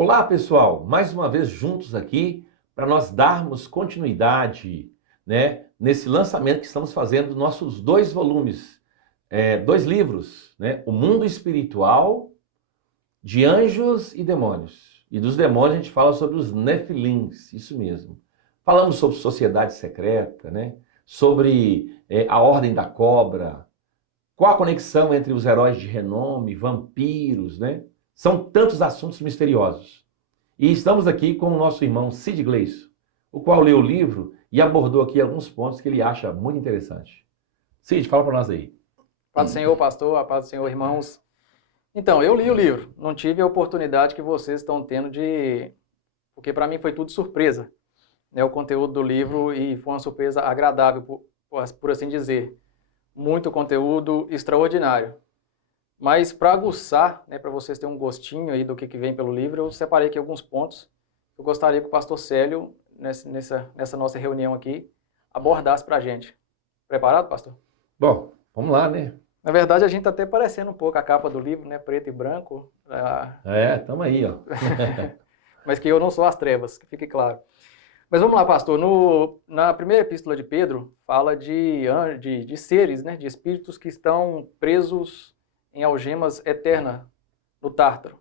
Olá, pessoal! Mais uma vez juntos aqui para nós darmos continuidade, nesse lançamento que estamos fazendo dos nossos dois volumes, dois livros, O Mundo Espiritual de Anjos e Demônios. E dos demônios a gente fala sobre os Nefilins, isso mesmo. Falamos sobre sociedade secreta, sobre a Ordem da Cobra, qual a conexão entre os heróis de renome, vampiros, São tantos assuntos misteriosos. E estamos aqui com o nosso irmão Cid Gleison, o qual leu o livro e abordou aqui alguns pontos que ele acha muito interessante. Cid, fala para nós aí. Paz do Senhor, pastor, a paz do Senhor, irmãos. Então, eu li o livro, não tive a oportunidade que vocês estão tendo porque para mim foi tudo surpresa, o conteúdo do livro, e foi uma surpresa agradável, por assim dizer. Muito conteúdo extraordinário. Mas para aguçar, para vocês terem um gostinho aí do que vem pelo livro, eu separei aqui alguns pontos que eu gostaria que o pastor Célio, nessa nossa reunião aqui, abordasse para a gente. Preparado, pastor? Bom, vamos lá, Na verdade, a gente está até parecendo um pouco a capa do livro, preto e branco. Estamos aí, ó. Mas que eu não sou as trevas, que fique claro. Mas vamos lá, pastor. Na primeira epístola de Pedro, fala de seres, de espíritos que estão presos em algemas eternas no Tártaro.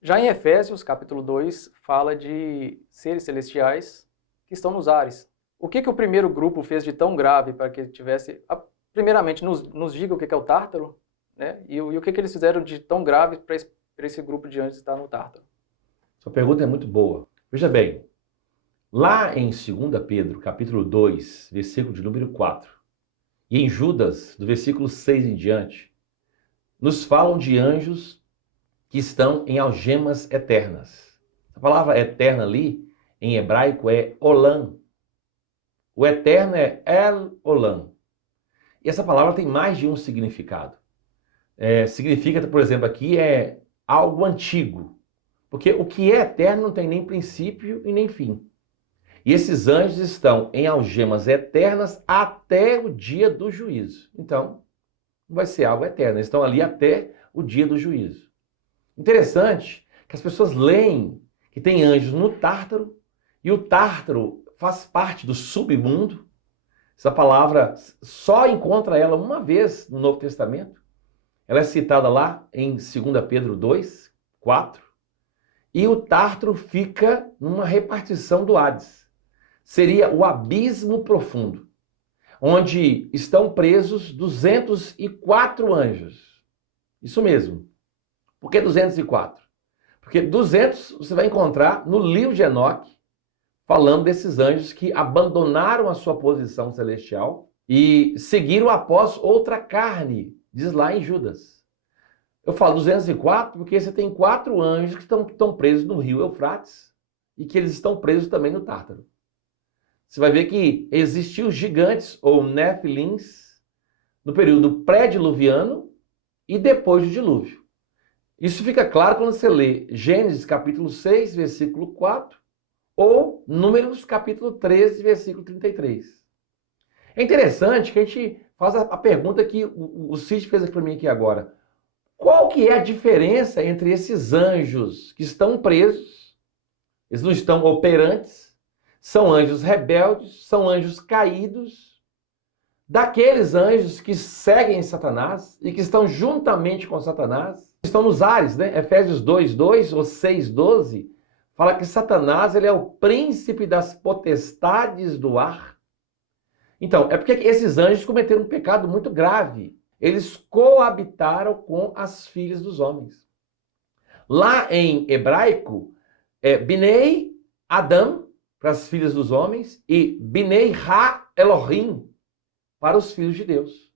Já em Efésios, capítulo 2, fala de seres celestiais que estão nos ares. O que o primeiro grupo fez de tão grave para que tivesse... Primeiramente, nos diga o que é o Tártaro, e o que eles fizeram de tão grave para esse grupo de anjos estar no Tártaro. Sua pergunta é muito boa. Veja bem, lá em 2 Pedro, capítulo 2, versículo de número 4, e em Judas, do versículo 6 em diante, nos falam de anjos que estão em algemas eternas. A palavra eterna ali, em hebraico, é olam. O eterno é el olam. E essa palavra tem mais de um significado. Significa, por exemplo, aqui é algo antigo. Porque o que é eterno não tem nem princípio e nem fim. E esses anjos estão em algemas eternas até o dia do juízo. Então, não vai ser algo eterno. Eles estão ali até o dia do juízo. Interessante que as pessoas leem que tem anjos no Tártaro, e o Tártaro faz parte do submundo. Essa palavra só encontra ela uma vez no Novo Testamento. Ela é citada lá em 2 Pedro 2, 4. E o Tártaro fica numa repartição do Hades. Seria o abismo profundo, onde estão presos 204 anjos. Isso mesmo. Por que 204? Porque 200 você vai encontrar no livro de Enoque, falando desses anjos que abandonaram a sua posição celestial e seguiram após outra carne, diz lá em Judas. Eu falo 204 porque você tem 4 anjos que estão presos no rio Eufrates e que eles estão presos também no Tártaro. Você vai ver que existiam gigantes ou nefilins no período pré-diluviano e depois do dilúvio. Isso fica claro quando você lê Gênesis capítulo 6, versículo 4, ou Números capítulo 13, versículo 33. É interessante que a gente faz a pergunta que o Cid fez para mim aqui agora. Qual que é a diferença entre esses anjos que estão presos, eles não estão operantes, são anjos rebeldes, são anjos caídos, daqueles anjos que seguem Satanás e que estão juntamente com Satanás, estão nos ares, Efésios 2:2 ou 6:12, fala que Satanás ele é o príncipe das potestades do ar. Então, é porque esses anjos cometeram um pecado muito grave. Eles coabitaram com as filhas dos homens. Lá em hebraico, é Binei Adam, para as filhas dos homens, e Binei Ha Elohim, para os filhos de Deus.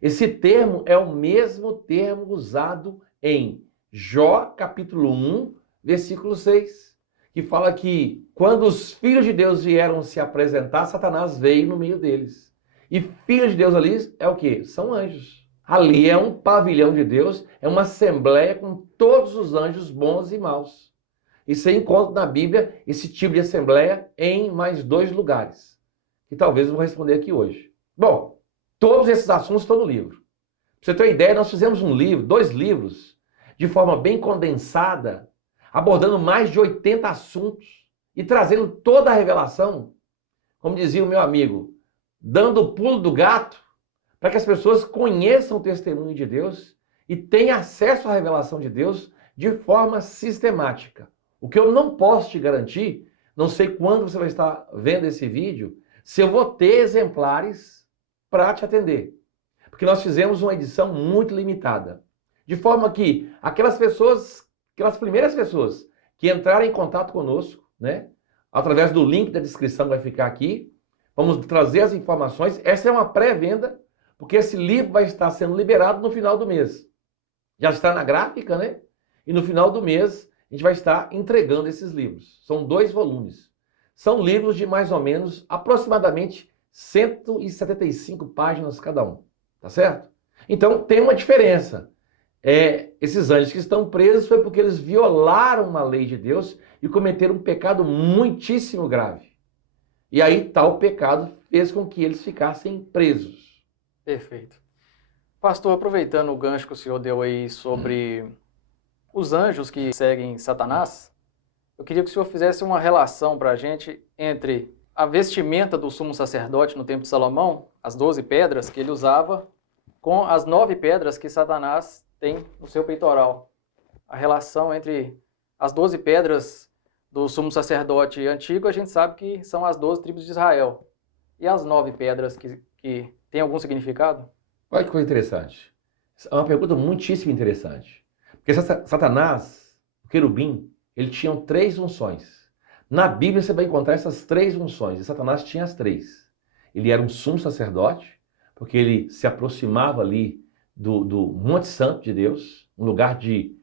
Esse termo é o mesmo termo usado em Jó, capítulo 1, versículo 6, que fala que quando os filhos de Deus vieram se apresentar, Satanás veio no meio deles. E filhos de Deus ali é o quê? São anjos. Ali é um pavilhão de Deus, é uma assembleia com todos os anjos bons e maus. E você encontra na Bíblia esse tipo de assembleia em mais 2 lugares, que talvez eu vou responder aqui hoje. Bom, todos esses assuntos estão no livro. Pra você ter uma ideia, nós fizemos 2 livros, de forma bem condensada, abordando mais de 80 assuntos e trazendo toda a revelação, como dizia o meu amigo, dando o pulo do gato para que as pessoas conheçam o testemunho de Deus e tenham acesso à revelação de Deus de forma sistemática. O que eu não posso te garantir, não sei quando você vai estar vendo esse vídeo, se eu vou ter exemplares para te atender. Porque nós fizemos uma edição muito limitada. De forma que aquelas primeiras pessoas que entrarem em contato conosco, né, através do link da descrição que vai ficar aqui, vamos trazer as informações. Essa é uma pré-venda, porque esse livro vai estar sendo liberado no final do mês. Já está na gráfica, né? E no final do mês a gente vai estar entregando esses livros. São 2 volumes. São livros de mais ou menos, aproximadamente 175 páginas cada um. Tá certo? Então tem uma diferença. Esses anjos que estão presos foi porque eles violaram uma lei de Deus e cometeram um pecado muitíssimo grave. E aí tal pecado fez com que eles ficassem presos. Perfeito. Pastor, aproveitando o gancho que o senhor deu aí sobre os anjos que seguem Satanás, eu queria que o senhor fizesse uma relação para a gente entre a vestimenta do sumo sacerdote no templo de Salomão, as 12 pedras que ele usava, com as 9 pedras que Satanás tem no seu peitoral. A relação entre as 12 pedras do sumo sacerdote antigo, a gente sabe que são as 12 tribos de Israel. E as 9 pedras que têm algum significado? Olha que coisa interessante. É uma pergunta muitíssimo interessante. Porque Satanás, o querubim, ele tinha 3 unções. Na Bíblia você vai encontrar essas 3 unções, e Satanás tinha as 3. Ele era um sumo sacerdote, porque ele se aproximava ali do Monte Santo de Deus, um lugar de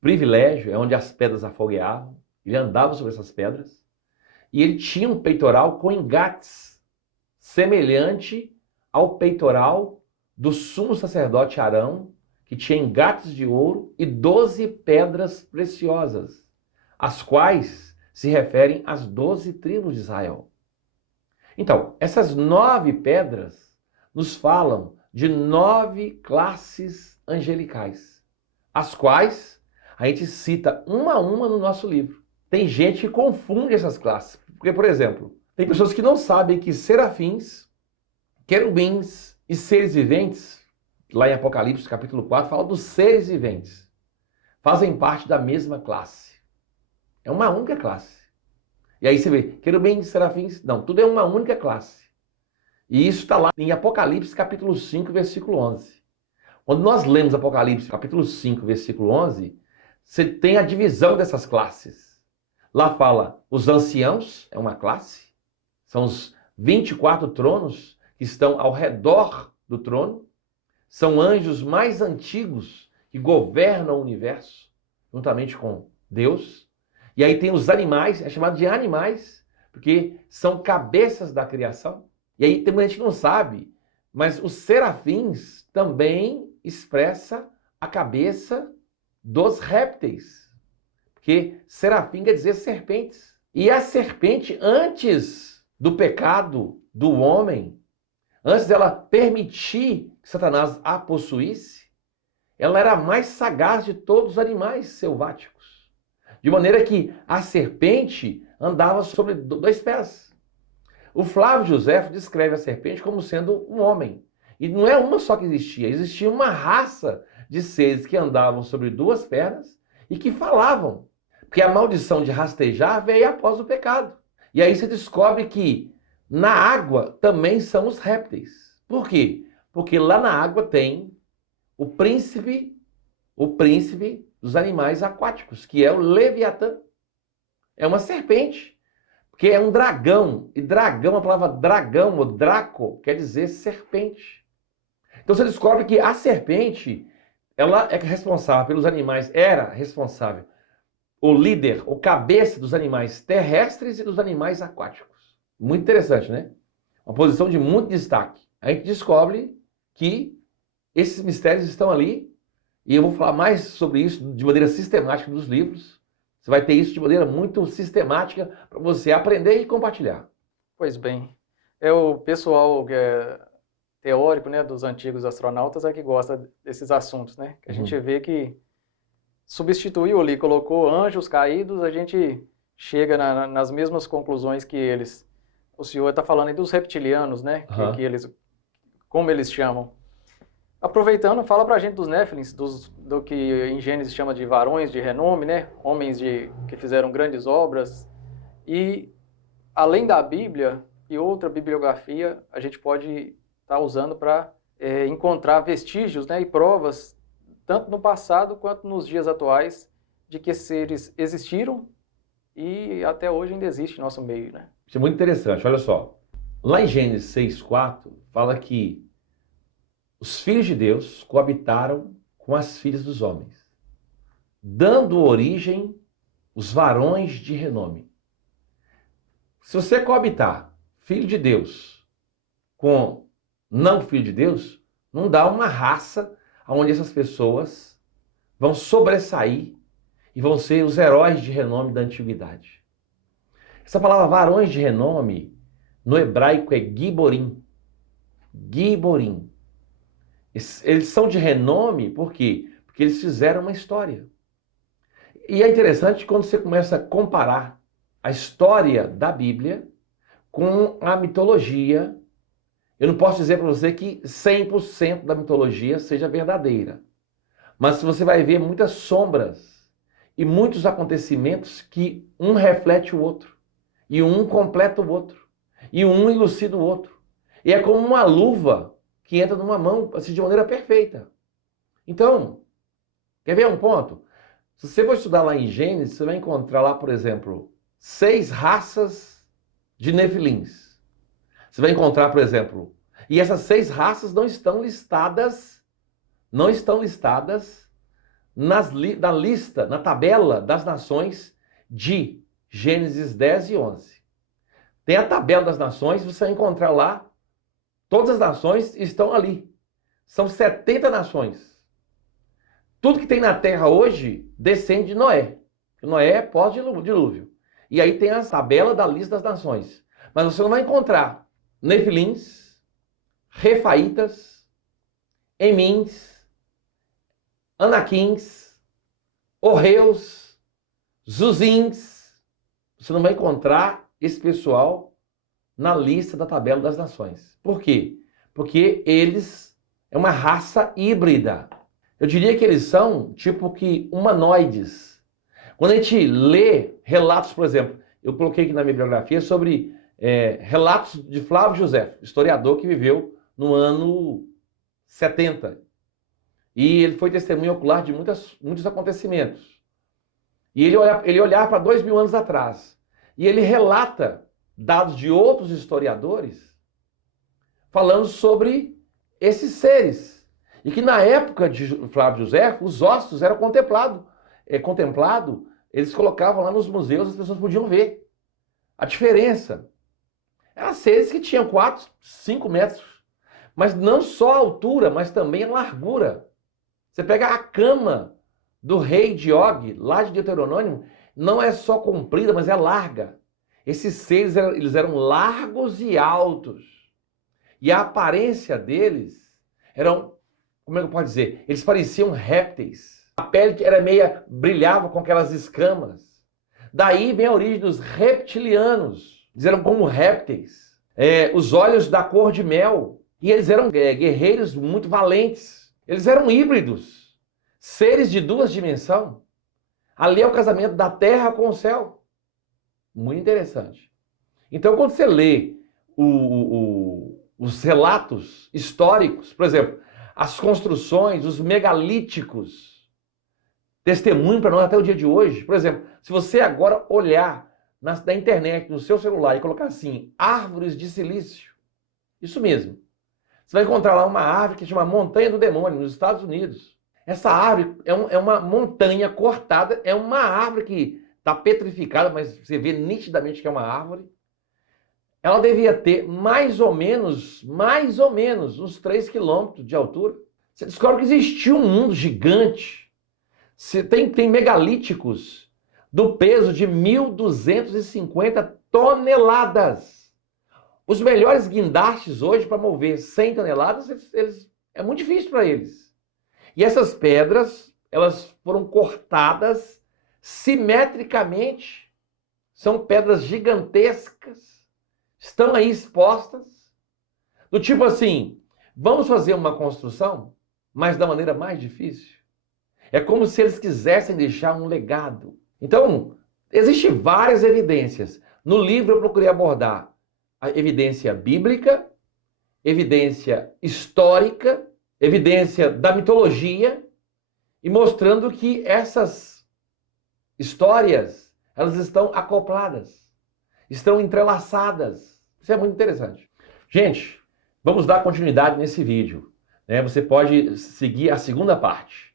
privilégio, é onde as pedras afogueavam. Ele andava sobre essas pedras. E ele tinha um peitoral com engates, semelhante ao peitoral do sumo sacerdote Arão, que tinha engates de ouro e 12 pedras preciosas, as quais se referem às 12 tribos de Israel. Então, essas 9 pedras nos falam de 9 classes angelicais, as quais a gente cita uma a uma no nosso livro. Tem gente que confunde essas classes, porque, por exemplo, tem pessoas que não sabem que serafins, querubins e seres viventes, lá em Apocalipse capítulo 4, fala dos seres viventes, fazem parte da mesma classe. É uma única classe. E aí você vê, querubins, serafins, não, tudo é uma única classe. E isso está lá em Apocalipse capítulo 5, versículo 11. Quando nós lemos Apocalipse capítulo 5, versículo 11, você tem a divisão dessas classes. Lá fala, os anciãos é uma classe, são os 24 tronos que estão ao redor do trono, são anjos mais antigos que governam o universo, juntamente com Deus. E aí tem os animais, é chamado de animais, porque são cabeças da criação. E aí tem muita gente que não sabe, mas os serafins também expressa a cabeça dos répteis. Porque serafim quer dizer serpentes. E a serpente, antes do pecado do homem, antes dela permitir que Satanás a possuísse, ela era a mais sagaz de todos os animais selváticos. De maneira que a serpente andava sobre 2 pés. O Flávio Josefo descreve a serpente como sendo um homem. E não é uma só que existia uma raça de seres que andavam sobre 2 pernas e que falavam. Porque a maldição de rastejar veio após o pecado. E aí você descobre que na água também são os répteis. Por quê? Porque lá na água tem o príncipe dos animais aquáticos, que é o Leviatã. É uma serpente, porque é um dragão. E dragão, a palavra dragão, ou draco, quer dizer serpente. Então você descobre que a serpente, ela é responsável pelos animais, era responsável, o líder, o cabeça dos animais terrestres e dos animais aquáticos. Muito interessante, né? Uma posição de muito destaque. A gente descobre que esses mistérios estão ali, e eu vou falar mais sobre isso de maneira sistemática nos livros. Você vai ter isso de maneira muito sistemática para você aprender e compartilhar. Pois bem, é o pessoal teórico, né, dos antigos astronautas é que gosta desses assuntos, né? Que a gente vê que substituiu ali, colocou anjos caídos, a gente chega nas mesmas conclusões que eles. O senhor está falando aí dos reptilianos, né? Que eles, como eles chamam. Aproveitando, fala pra gente dos Néfilins, do que em Gênesis chama de varões de renome, né? Homens que fizeram grandes obras. E, além da Bíblia e outra bibliografia, a gente pode estar usando para encontrar vestígios, né, e provas, tanto no passado quanto nos dias atuais, de que esses seres existiram e até hoje ainda existe em nosso meio, né? Isso é muito interessante, olha só. Lá em Gênesis 6:4, fala que os filhos de Deus coabitaram com as filhas dos homens, dando origem os varões de renome. Se você coabitar filho de Deus com não filho de Deus, não dá uma raça onde essas pessoas vão sobressair e vão ser os heróis de renome da antiguidade. Essa palavra varões de renome, no hebraico é giborim. Giborim. Eles são de renome, por quê? Porque eles fizeram uma história. E é interessante quando você começa a comparar a história da Bíblia com a mitologia. Eu não posso dizer para você que 100% da mitologia seja verdadeira. Mas você vai ver muitas sombras e muitos acontecimentos que um reflete o outro. E um completa o outro. E um elucida o outro. E é como uma luva que entra numa mão assim, de maneira perfeita. Então, quer ver um ponto? Se você for estudar lá em Gênesis, você vai encontrar lá, por exemplo, 6 raças de nefilins. Você vai encontrar, por exemplo, e essas 6 raças não estão listadas na lista, na tabela das nações de Gênesis 10 e 11. Tem a tabela das nações, você vai encontrar lá, todas as nações estão ali. São 70 nações. Tudo que tem na terra hoje descende de Noé. Noé é pós-dilúvio. E aí tem a tabela da lista das nações. Mas você não vai encontrar nefilins, refaitas, emins, anaquins, orreus, zuzins. Você não vai encontrar esse pessoal na lista da tabela das nações. Por quê? Porque eles é uma raça híbrida. Eu diria que eles são tipo que humanoides. Quando a gente lê relatos, por exemplo, eu coloquei aqui na minha bibliografia sobre relatos de Flávio José, historiador que viveu no ano 70. E ele foi testemunha ocular de muitos acontecimentos. E ele olhar para 2000 anos atrás. E ele relata dados de outros historiadores falando sobre esses seres. E que na época de Flávio José, os ossos eram contemplados, eles colocavam lá nos museus, as pessoas podiam ver a diferença. Eram seres que tinham 4, 5 metros, mas não só a altura, mas também a largura. Você pega a cama do rei de Og, lá de Deuteronômio, não é só comprida, mas é larga. Esses seres eles eram largos e altos. E a aparência deles eram, como é que eu posso dizer? Eles pareciam répteis. A pele era brilhava com aquelas escamas. Daí vem a origem dos reptilianos. Eles eram como répteis. Os olhos da cor de mel. E eles eram guerreiros muito valentes. Eles eram híbridos. Seres de 2 dimensões. Ali é o casamento da terra com o céu. Muito interessante. Então, quando você lê os relatos históricos, por exemplo, as construções, os megalíticos, testemunho para nós até o dia de hoje. Por exemplo, se você agora olhar na internet, no seu celular e colocar assim, árvores de silício, isso mesmo. Você vai encontrar lá uma árvore que se chama Montanha do Demônio, nos Estados Unidos. Essa árvore é uma montanha cortada, é uma árvore que está petrificada, mas você vê nitidamente que é uma árvore. Ela devia ter mais ou menos, uns 3 quilômetros de altura. Você descobre que existia um mundo gigante. Você tem megalíticos do peso de 1.250 toneladas. Os melhores guindastes hoje para mover 100 toneladas, é muito difícil para eles. E essas pedras elas foram cortadas simetricamente, são pedras gigantescas, estão aí expostas, do tipo assim, vamos fazer uma construção, mas da maneira mais difícil. É como se eles quisessem deixar um legado. Então, existem várias evidências. No livro eu procurei abordar a evidência bíblica, evidência histórica, evidência da mitologia, e mostrando que essas histórias, elas estão acopladas, estão entrelaçadas. Isso é muito interessante. Gente, vamos dar continuidade nesse vídeo, né? Você pode seguir a segunda parte.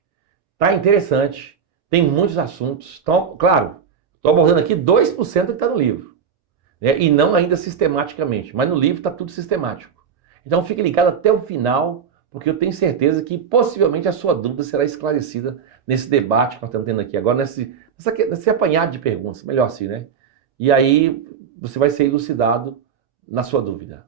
Tá interessante, tem muitos assuntos. Então, claro, estou abordando aqui 2% que está no livro, né? E não ainda sistematicamente, mas no livro está tudo sistemático. Então fique ligado até o final, porque eu tenho certeza que possivelmente a sua dúvida será esclarecida nesse debate que nós estamos tendo aqui agora, nesse apanhado de perguntas, melhor assim, né? E aí você vai ser elucidado na sua dúvida.